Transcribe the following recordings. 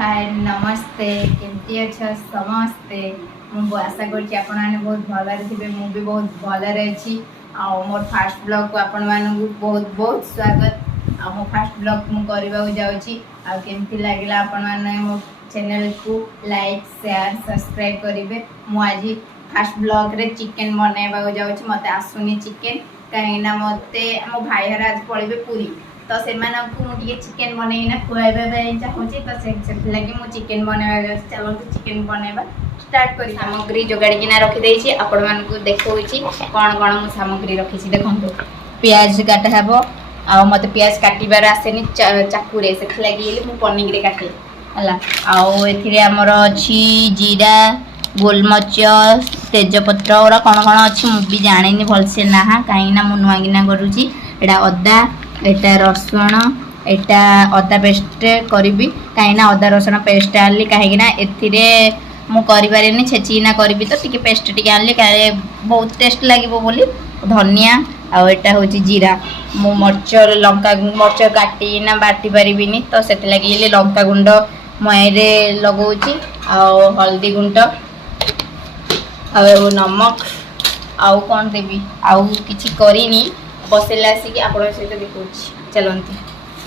हाय नमस्ते केमती अच्छा समस्ते मु आशा करुँच आपण मैंने बहुत भलरे थे मुझे बहुत भलरे अच्छी मोर फास्ट ब्लॉग को आपण मानू बहुत बहुत स्वागत आ मो फास्ट ब्लॉग मु करबा जाउची आ केमती लागला आपण माने मो चैनल को लाइक शेयर सब्सक्राइब करेंगे मु आज फास्ट ब्लॉग रे चिकन बनैबा जाउची मते आसुनी चिकन कहीं मते मो भाई हर आज पळबे पूरी तो से मुझे चिकेन बनईना खुआबा चाहूँगी तो से लगी मुझे चिकेन बनवा चलो चिकेन बनवा स्टार्ट कर सामग्री जोगाड़ीना रखीदे आपण मानक देखा कौन कौन मुझे सामग्री रखी देखो पियाज काटा हे आ मत पियाज काटार आसेनी चाकूरे से लगी मुझे पनिक काटे है आमर अच्छी जीरा गोलमरीच तेजपत्र और कौन कौन अच्छी मुझे जानी भलसे ना कहीं मुझे नुआ किना करुँची एटा अदा एटा रसुण एटा अदा पेस्ट करी कहीं अदा रसुण पेस्ट आनी कहीं मु करें छेचिना करी तो टी पेस्ट टी आनी बहुत टेस्ट लगे धनिया आटा हूँ जीरा मु मर्च लंका मर्च काटिना बाटी पारिनी तो से लगे लंका गुंड मुझे लगौची हल्दी गुंड नमक आउ कौन देवी आउ किसी करनी बसैले आसिक आप सहित देखा चलती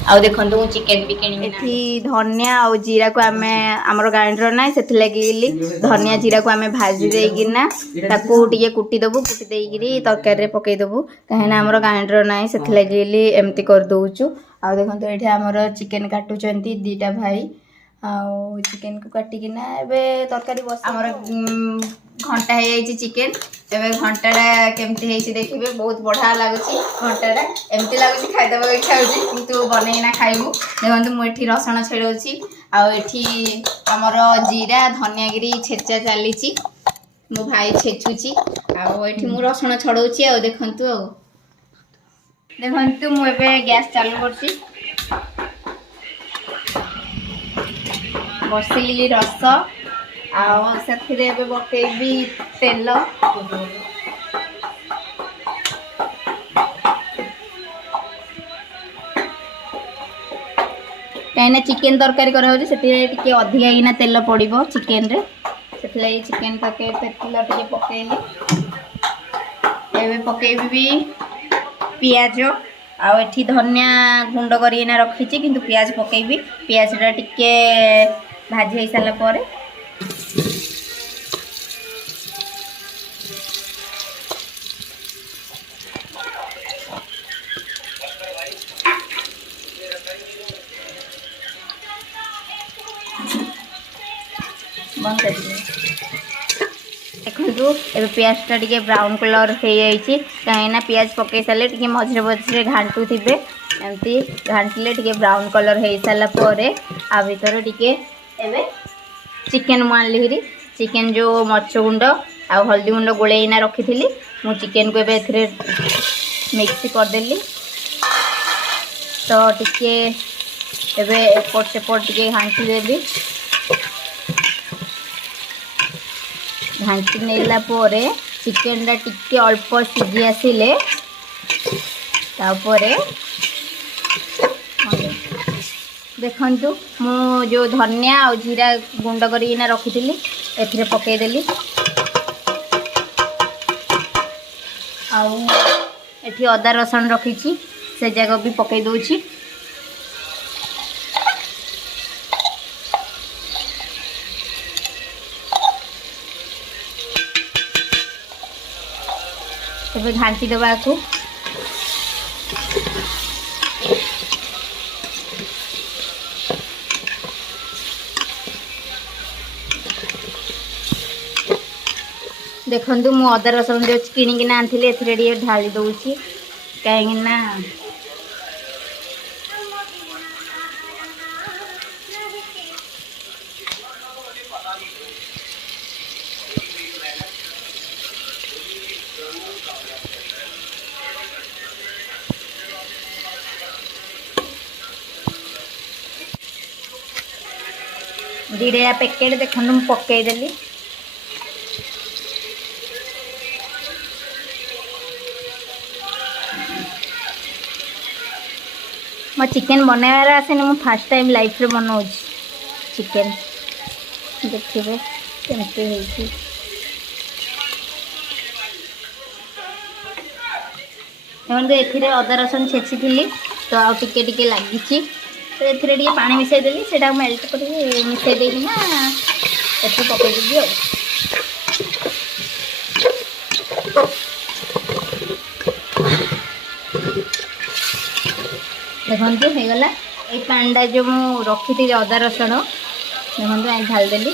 आउ देखो मुझे चिकेन भी किणी धनिया और जीरा को आम आमर ग्राइंडर ना से लगे धनिया जीरा को आम भाजी देना टे कुटिदेबू कुटी तरकारी पकईदेबू कहीं आमर ग्राइंडर ना से लगे एमती करदे आ देखो ये आमर चिकेन काटुंट दीटा भाई आउ चिकेन को काटिकिना ए तरकारी बस आमर घंटा है चिकेन एवं घंटाटा केमती देखिए बहुत बढ़िया लगुच घंटाटा एमती लगुच खाईदेव इच्छा हो बनईना खाइबू देखो मुझे रसुण छेड़ी आमर जीरा धनियागिरी छेचा चली मो भाई छेचुची आठी मु रसुण छड़ाऊँगी आ देखु देखु मुझे गैस चालू कर बसैली रस से पकईबी तेल कहीं चिकेन तरकारी कराऊँ से अधिका तेल पड़ो चिकेन रे से चिकेन पके तेल टे पकईली पकईबी पियाज आठी धनिया गुंड करना रखी किंतु पियाज पकईबी पियाजटा टिके भाजी हो सारा पर देखो ए पियाजटा टे ब्राउन कलर हो कहीं पियाज पकई सारे टे मझे मझे घाटू थे एमती घाटिले टे ब्राउन कलर हो सारापर आ भर टे चिकेन मुझे चिकेन जो मर्च गुंड आ हल्दी गुंड गोलैना रखी थी मु चिकेन को ए मिक्स करदेली तो टे एपट सेपट टे घाटी देवी घाटी नेला चिकेन टा टिके अल्प सीझी आसिले तापरे देखंतु मु जो धनिया और जीरा गुंड करना रखी थी ए पकईदेली आठी अदा रसुण रखी से जगह भी पकई दूची तब घाटी देवा को देखो मु अदा रसुण जो किणिकिना आनी ए ढाली दूची कहीं जीरा पैकेट देखो मुझे पकईदेली मो चिकेन बनवार आसेनी मु फर्स्ट टाइम लाइफ रे बनाऊँ चिकेन देखिए केमती होइछि। देखो एथिरे अदा रसुण छेची थी तो आउ टिके टिके लगी तो एथिरे टिके पानी मिसई देली सेटा मेल्ट कर मिसई देना एथे पकई देबी आ देखो हो गला ये पांडा जो मु रखी थी अदा रसुण देखो आई ढालदेली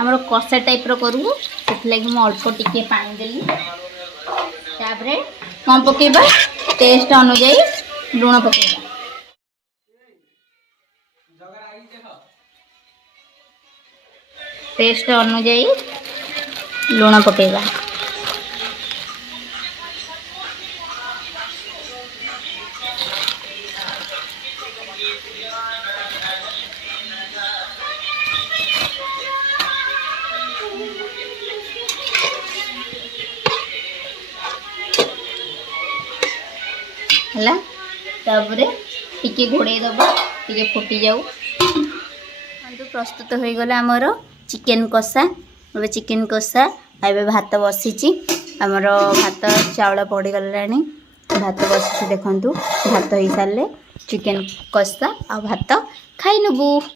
आमर कषा टाइप करूँ से लगी मुझे अल्प टिके पानी देली तापर कौन पकेबा टेस्ट अनुजाई लुण पकेबा टेस्ट अनुजाई लुण पकेबा है तापर टिके घोड़े दबा टिके फुटी जाऊ प्रस्तुत हो गला आमर चिकेन कषा ए चिकेन कषा ए भात बसी आमर भात चाउल पड़ी गला भात बसी देखु भात हो सारे चिकेन कषा आ भात खाई नबू।